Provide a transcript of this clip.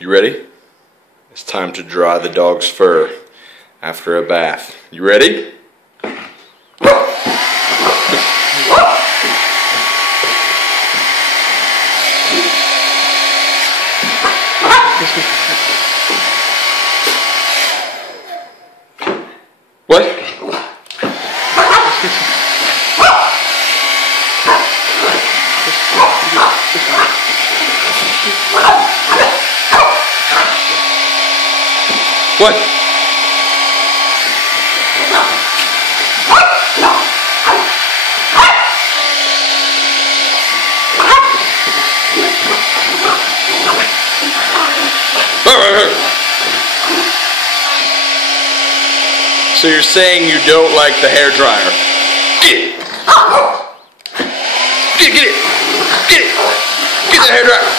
You ready? It's time to dry the dog's fur after a bath. You ready? What? What? So you're saying you don't like the hairdryer? Get it! Get it! Get it! Get it! Get the hairdryer!